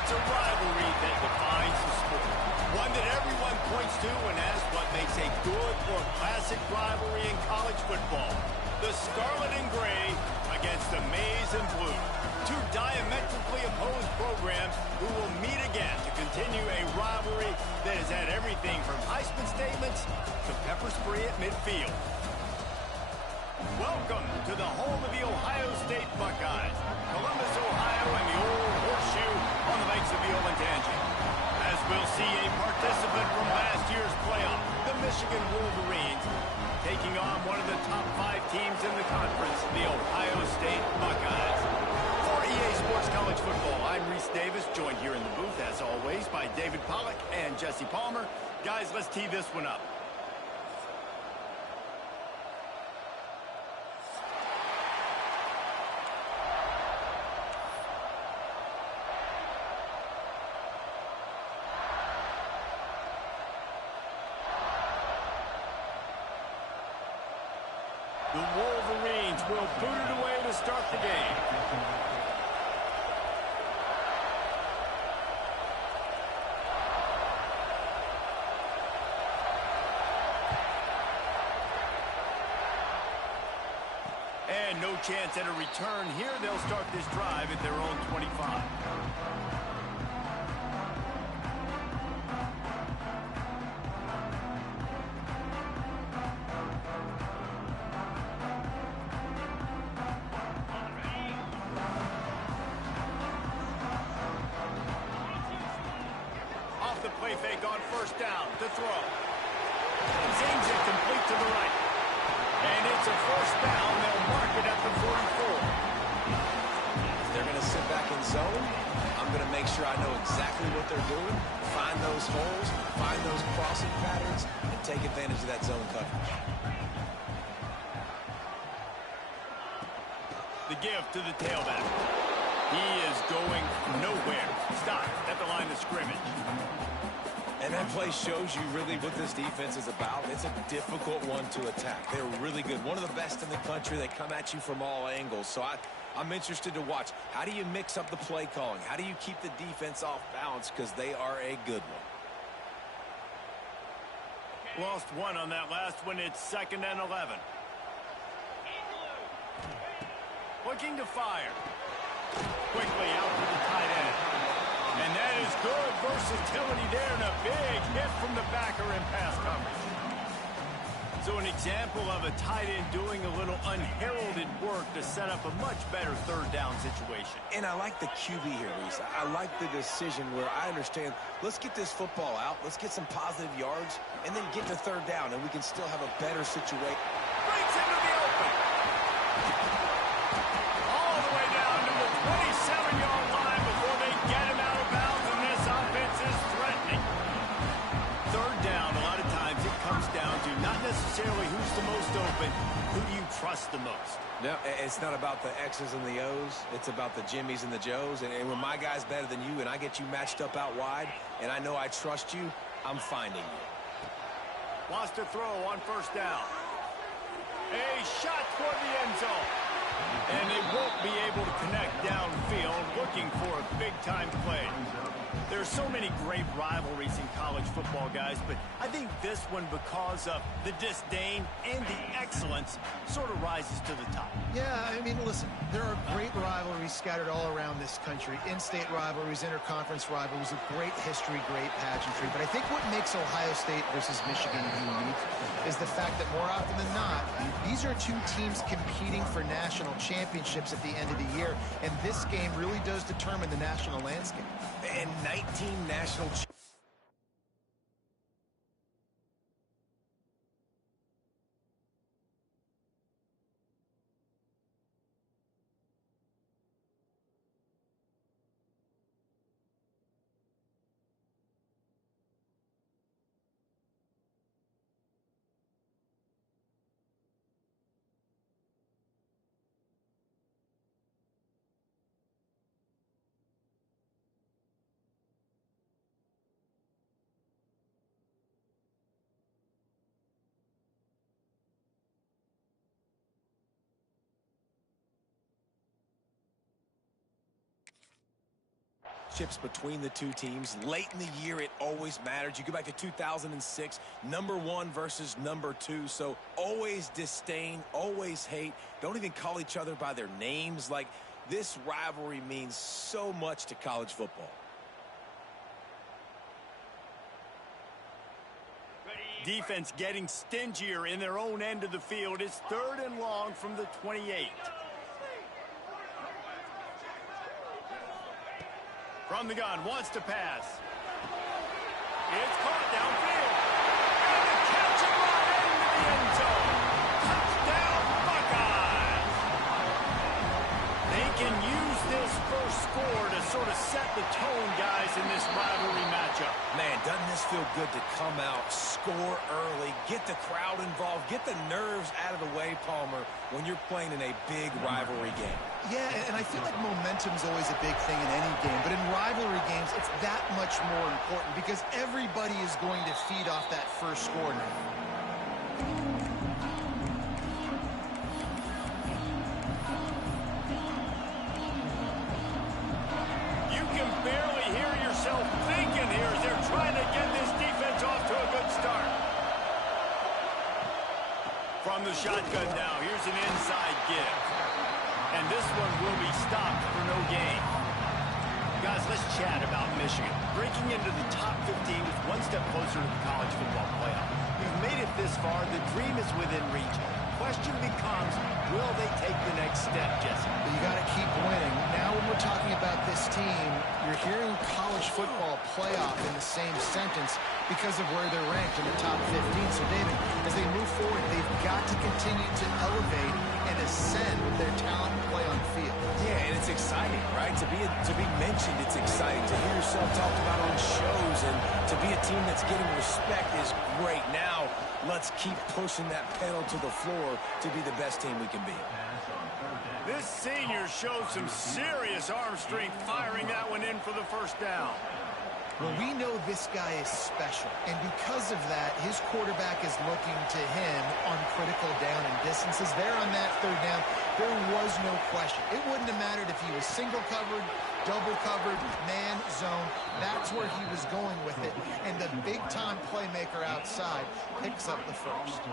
It's a rivalry that defines the sport. One that everyone points to and as what makes a good or classic rivalry in college football. The Scarlet and Gray against the Maize and Blue. Two diametrically opposed programs who will meet again to continue a rivalry that has had everything from Heisman statements to pepper spray at midfield. Welcome to the home of the Ohio State Buckeyes, Columbus, Ohio, and the old horseshoe on the banks of the Olentangy. As we'll see a participant from last year's playoff, the Michigan Wolverines, taking on one of the top 5 teams in the conference, the Ohio State Buckeyes. For EA Sports College Football, I'm Reese Davis, joined here in the booth, as always, by David Pollack and Jesse Palmer. Guys, let's tee this one up. The Wolverines will boot it away to start the game. And no chance at a return here. They'll start this drive at their own 25. The play fake on first down to throw. Zings it complete to the right. And it's a first down. They'll mark it at the 44. If they're going to sit back in zone, I'm going to make sure I know exactly what they're doing, find those holes, find those crossing patterns, and take advantage of that zone coverage. The give to the tailback. He is going nowhere. Stop at the line of scrimmage. And that play shows you really what this defense is about. It's a difficult one to attack. They're really good. One of the best in the country. They come at you from all angles. So I'm interested to watch. How do you mix up the play calling? How do you keep the defense off balance? Because they are a good one. Lost one on that last one. It's 2nd and 11. Looking to fire. Quickly out to the tight end. And that is good versatility there, and a big hit from the backer in pass coverage. So an example of a tight end doing a little unheralded work to set up a much better third down situation. And I like the QB here, Reese. I like the decision where I understand, let's get this football out, let's get some positive yards, and then get to third down, and we can still have a better situation. Breaks into the open. All the way down to the 27-yard line before they get him out of bounds, and this offense is threatening. Third down, a lot of times it comes down to not necessarily who's the most open, who do you trust the most? No, it's not about the X's and the O's. It's about the Jimmies and the Joes. And when my guy's better than you and I get you matched up out wide, and I know I trust you, I'm finding you. Wants to throw on first down. A shot toward the end zone. And they won't be able to connect downfield, looking for a big-time play. There are so many great rivalries in college football, guys, but I think this one, because of the disdain and the excellence, sort of rises to the top. Yeah, I mean, listen, there are great rivalries scattered all around this country. In-state rivalries, interconference rivalries, with great history, great pageantry. But I think what makes Ohio State versus Michigan unique is the fact that more often than not, these are two teams competing for national championships at the end of the year, and this game really does determine the national landscape. And 19 national championships. championships between the two teams. Late in the year, it always mattered. You go back to 2006, #1 versus #2. So always disdain, always hate. Don't even call each other by their names. Like, this rivalry means so much to college football. Defense getting stingier in their own end of the field. It's 3rd and long from the 28. From the gun, wants to pass. It's caught downfield. And a catch it right into the end zone. Touchdown, Buckeyes! They can use this first score to sort of set the tone, guys, in this rivalry matchup. Man, doesn't this feel good to come out, score early, get the crowd involved, get the nerves out of the way, Palmer, when you're playing in a big rivalry game. Yeah, and I feel like momentum's always a big thing in any game, but in rivalry games, it's that much more important because everybody is going to feed off that first score now. You can barely hear yourself thinking here as they're trying to get this defense off to a good start. From the shotgun now, here's an inside give. And this one will be stopped for no gain. Guys, let's chat about Michigan. Breaking into the top 15 is one step closer to the college football playoff. You've made it this far. The dream is within reach. Question becomes, will they take the next step, Jesse? But you got to keep winning. Now when we're talking about this team, you're hearing college football playoff in the same sentence because of where they're ranked in the top 15. So, David, as they move forward, they've got to continue to elevate and ascend with their talent and play on the field. Yeah, and it's exciting, right? To be mentioned, it's exciting. To hear yourself talked about on shows and to be a team that's getting respect is great. Now, let's keep pushing that pedal to the floor to be the best team we can be. This senior showed some serious arm strength firing that one in for the first down. Well, we know this guy is special, and because of that, his quarterback is looking to him on critical down and distances. There on that 3rd down, there was no question. It wouldn't have mattered if he was single covered, double covered, man, zone. That's where he was going with it, and the big-time playmaker outside picks up the first.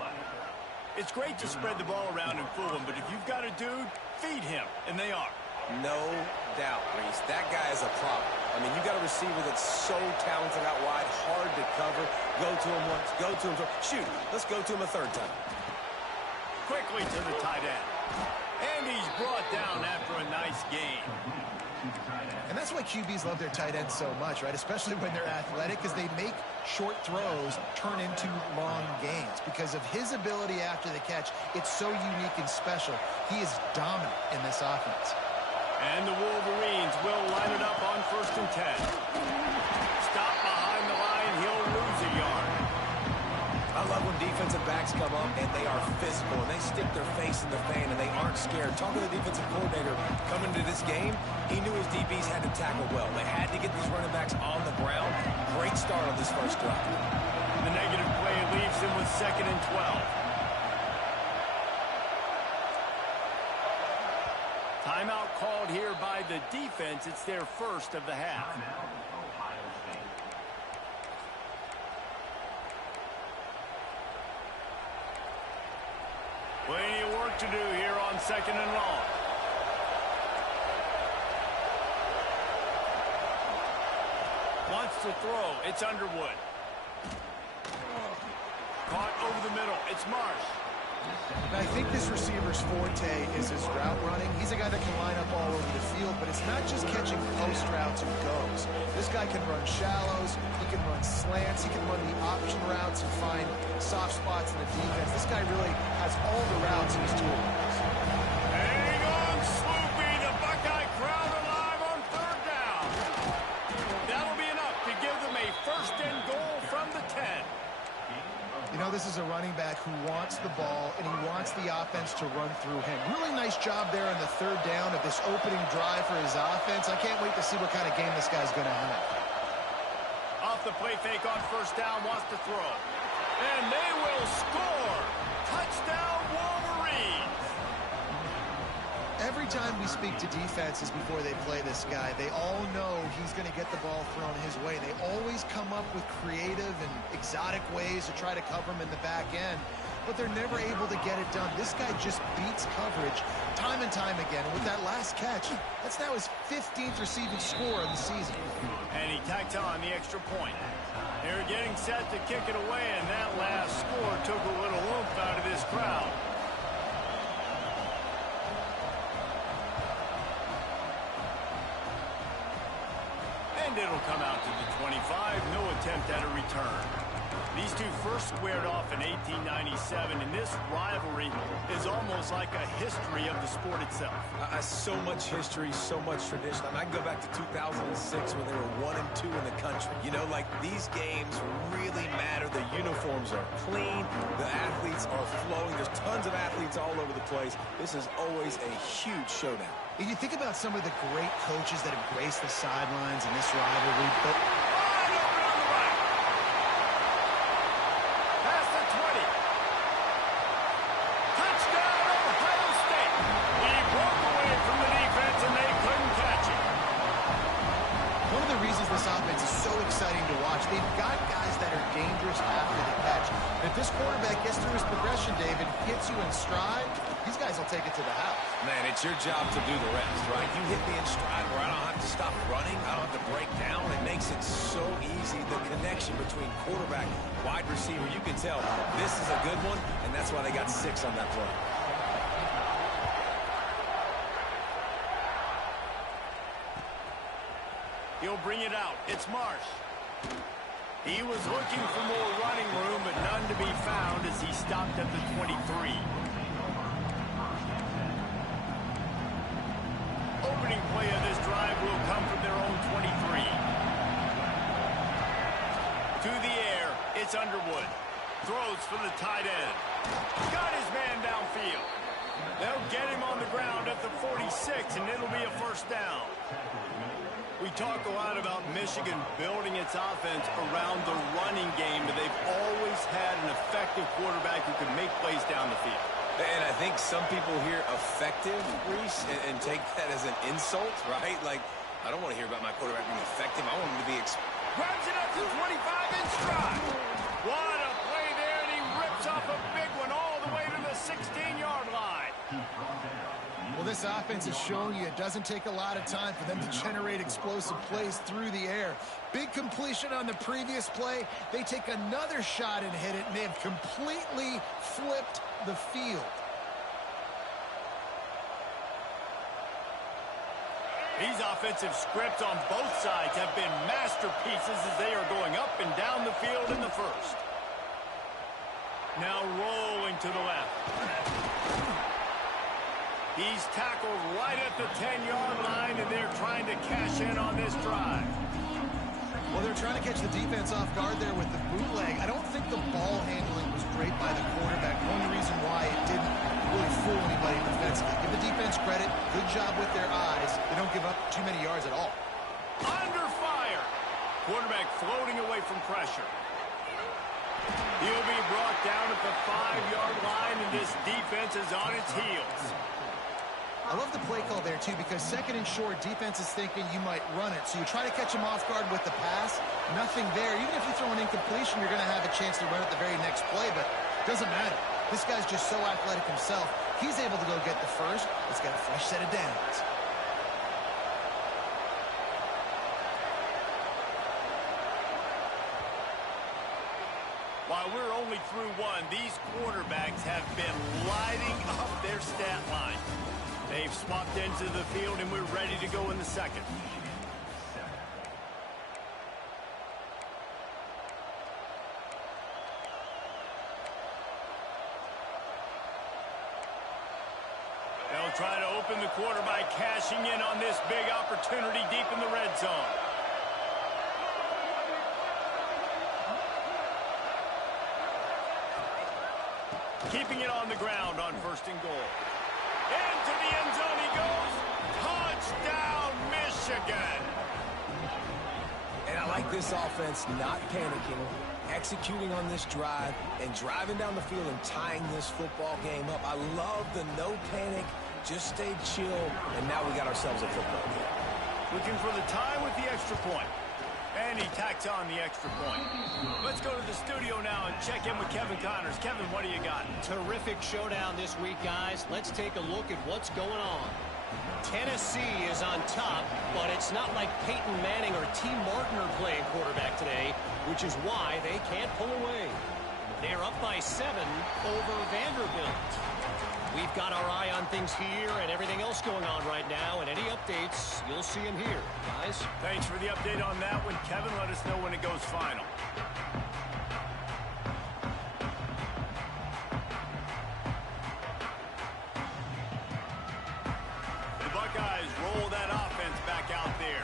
It's great to spread the ball around and fool him, but if you've got a dude, feed him, and they are. No doubt, Reese. That guy is a problem. I mean, you got a receiver that's so talented out wide, hard to cover. Go to him once, go to him twice. Shoot, let's go to him a 3rd time. Quickly to the tight end. And he's brought down after a nice gain. And that's why QBs love their tight ends so much, right? Especially when they're athletic, because they make short throws turn into long gains. Because of his ability after the catch, it's so unique and special. He is dominant in this offense. And the Wolverines will line it up on 1st and 10. Stop behind the line, he'll lose a yard. I love when defensive backs come up and they are physical and they stick their face in the fan and they aren't scared. Talking to the defensive coordinator coming to this game, he knew his DBs had to tackle well. They had to get these running backs on the ground. Great start on this first drive. The negative play leaves him with 2nd and 12. Timeout called here by the defense. It's their first of the half. Plenty of work to do here on 2nd and long. Wants to throw. It's Underwood. Caught over the middle. It's Marsh. And I think this receiver's forte is his route running. He's a guy that can line up all over the field, but it's not just catching post routes and goes. This guy can run shallows, he can run slants, he can run the option routes and find soft spots in the defense. This guy really has all the routes in his toolbox. Hang on, Sloopy. The Buckeye crowd alive on 3rd down. That'll be enough to give them a 1st and goal from the 10. You know, this is a running back who wants the ball, and he wants the offense to run through him. Really nice job there on the 3rd down of this opening drive for his offense. I can't wait to see what kind of game this guy's going to have. Off the play fake on 1st down, wants to throw. And they will score. Touchdown, Wolverines. Every time we speak to defenses before they play this guy, they all know he's going to get the ball thrown his way. They always come up with creative and exotic ways to try to cover him in the back end, but they're never able to get it done. This guy just beats coverage time and time again. And with that last catch, that's now his 15th receiving score of the season. And he tacked on the extra point. They're getting set to kick it away, and that last score took a little oomph out of this crowd. And it'll come out to the 25. No attempt at a return. These two first squared off in 1897, and this rivalry is almost like a history of the sport itself. So much history, so much tradition. I can go back to 2006 when they were 1-2 in the country. You know, like, these games really matter. The uniforms are clean. The athletes are flowing. There's tons of athletes all over the place. This is always a huge showdown. And you think about some of the great coaches that have graced the sidelines in this rivalry, but offense is so exciting to watch. They've got guys that are dangerous after the catch. And if this quarterback gets through his progression, David, hits you in stride, these guys will take it to the house. Man, it's your job to do the rest, right? You hit me in stride where I don't have to stop running. I don't have to break down. It makes it so easy. The connection between quarterback, wide receiver, you can tell this is a good one, and that's why they got 6 on that play. He'll bring it out. It's Marsh. He was looking for more running room, but none to be found as he stopped at the 23. Opening play of this drive will come from their own 23. To the air, it's Underwood. Throws for the tight end. Got his man downfield. They'll get him on the ground at the 46, and it'll be a first down. We talk a lot about Michigan building its offense around the running game, but they've always had an effective quarterback who can make plays down the field. And I think some people hear effective, Reese, and take that as an insult, right? Like, I don't want to hear about my quarterback being effective. I want him to be... Grabs it up to 25 in stride. What a play there, and he rips off a big one all the way to the 16-yard line. Well, this offense has shown you it doesn't take a lot of time for them to generate explosive plays through the air. Big completion on the previous play. They take another shot and hit it, and they have completely flipped the field. These offensive scripts on both sides have been masterpieces as they are going up and down the field in the first. Now rolling to the left. He's tackled right at the 10-yard line, and they're trying to cash in on this drive. Well, they're trying to catch the defense off guard there with the bootleg. I don't think the ball handling was great by the quarterback. The only reason why it didn't really fool anybody defensively. Give the defense credit. Good job with their eyes. They don't give up too many yards at all. Under fire. Quarterback floating away from pressure. He'll be brought down at the 5-yard line, and this defense is on its heels. I love the play call there, too, because second and short, defense is thinking you might run it. So you try to catch them off guard with the pass. Nothing there. Even if you throw an incompletion, you're going to have a chance to run it the very next play, but it doesn't matter. This guy's just so athletic himself. He's able to go get the first. Let's get a fresh set of downs. While we're only through one, these quarterbacks have been lighting up their stat line. They've swapped into the field, and we're ready to go in the second. They'll try to open the quarter by cashing in on this big opportunity deep in the red zone. Keeping it on the ground on first and goal. Into the end zone he goes. Touchdown, Michigan. And I like this offense not panicking, executing on this drive, and driving down the field and tying this football game up. I love the no panic, just stayed chill, and now we got ourselves a football game. Looking for the tie with the extra point. And he tacks on the extra point. Let's go to the studio now and check in with Kevin Connors. Kevin, what do you got? Terrific showdown this week, guys. Let's take a look at what's going on. Tennessee is on top, but it's not like Peyton Manning or T. Martin are playing quarterback today, which is why they can't pull away. They're up by 7 over Vanderbilt. We've got our eye on things here and everything else going on right now, and any updates, you'll see them here, guys. Thanks for the update on that one, Kevin. Let us know when it goes final. The Buckeyes roll that offense back out there.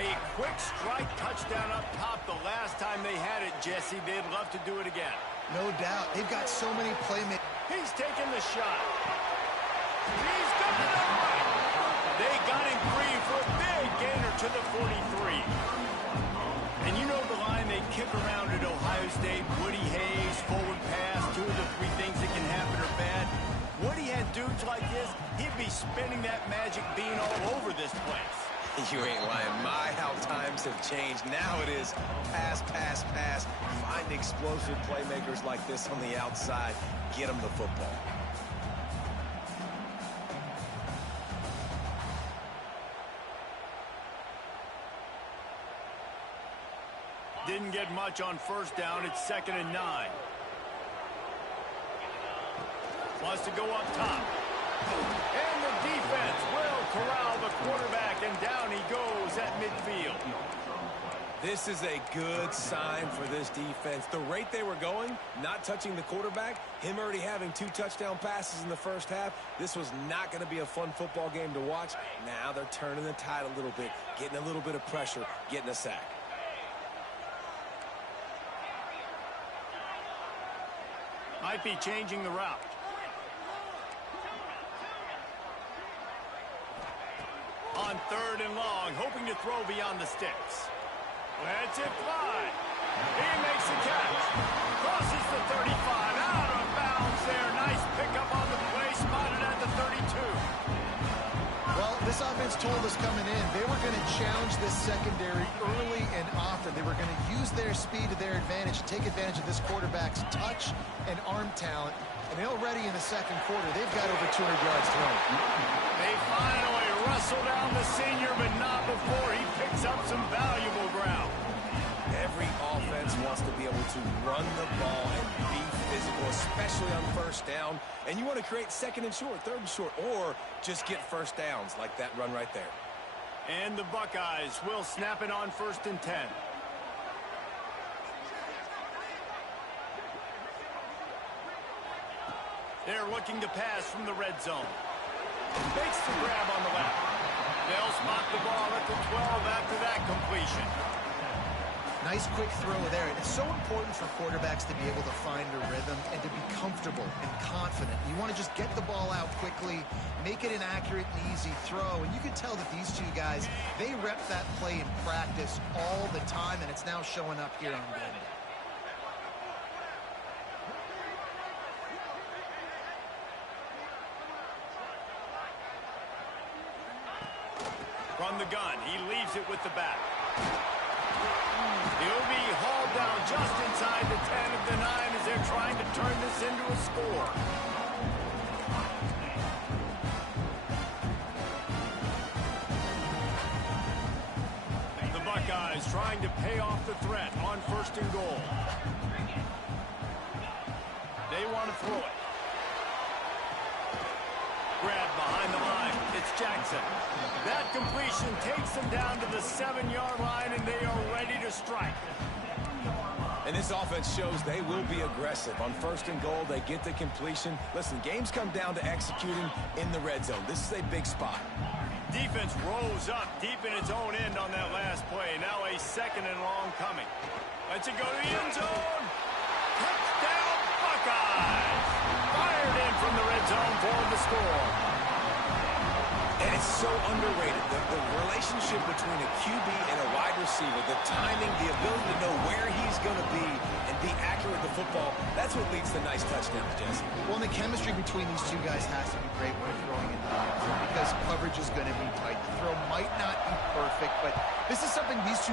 A quick strike touchdown up top the last time they had it, Jesse. They'd love to do it again. No doubt. They've got so many playmakers. He's taking the shot. He's got it all right. They got him free for a big gainer to the 43. And you know the line they kick around at Ohio State, Woody Hayes, forward pass, 2 of the 3 things that can happen are bad. Woody had dudes like this, he'd be spinning that magic bean all over this place. You ain't lying. My, how times have changed. Now it is pass, pass, pass. Find explosive playmakers like this on the outside. Get them the football. Didn't get much on first down. It's 2nd and 9. Wants to go up top. And the defense will corral the quarterback, and down he goes at midfield. This is a good sign for this defense. The rate they were going, not touching the quarterback, him already having 2 touchdown passes in the first half, this was not going to be a fun football game to watch. Now they're turning the tide a little bit, getting a little bit of pressure, getting a sack. Might be changing the route. On 3rd and long, hoping to throw beyond the sticks. Lets it fly. He makes the catch. Crosses the 35. Out of bounds there. Nice pickup on the play. Spotted at the 32. Well, this offense told us coming in, they were going to challenge this secondary early and often. They were going to use their speed to their advantage, take advantage of this quarterback's touch and arm talent. And already in the second quarter, they've got over 200 yards thrown. They finally wrestle down the senior, but not before he picks up some valuable ground. Every offense wants to be able to run the ball and be physical, especially on first down. And you want to create 2nd and short, 3rd and short, or just get first downs like that run right there. And the Buckeyes will snap it on 1st and 10. They're looking to pass from the red zone. Makes the grab on the left. They'll spot the ball at the 12 after that completion. Nice quick throw there. It's so important for quarterbacks to be able to find a rhythm and to be comfortable and confident. You want to just get the ball out quickly, make it an accurate and easy throw. And you can tell that these 2 guys, they rep that play in practice all the time, and it's now showing up here on game day. From the gun, he leaves it with the back. He'll be hauled down just inside the 10 of the 9 as they're trying to turn this into a score. The Buckeyes trying to pay off the threat on 1st and goal. They want to throw it. Grab behind the line. It's Jackson. That completion takes them down to the 7-yard line, and they are ready to strike. And this offense shows they will be aggressive. On 1st and goal, they get the completion. Listen, games come down to executing in the red zone. This is a big spot. Defense rose up deep in its own end on that last play. Now a 2nd and long coming. Lets it go to the end zone. Touchdown, Buckeyes! Fired in from the red zone for the score. And it's so underrated. The relationship between a QB and a wide receiver, the timing, the ability to know where he's going to be and be accurate with the football, that's what leads to nice touchdowns, Jesse. Well, and the chemistry between these two guys has to be great when they're throwing in the end zone because coverage is going to be tight. The throw might not be perfect, but this is something these two guys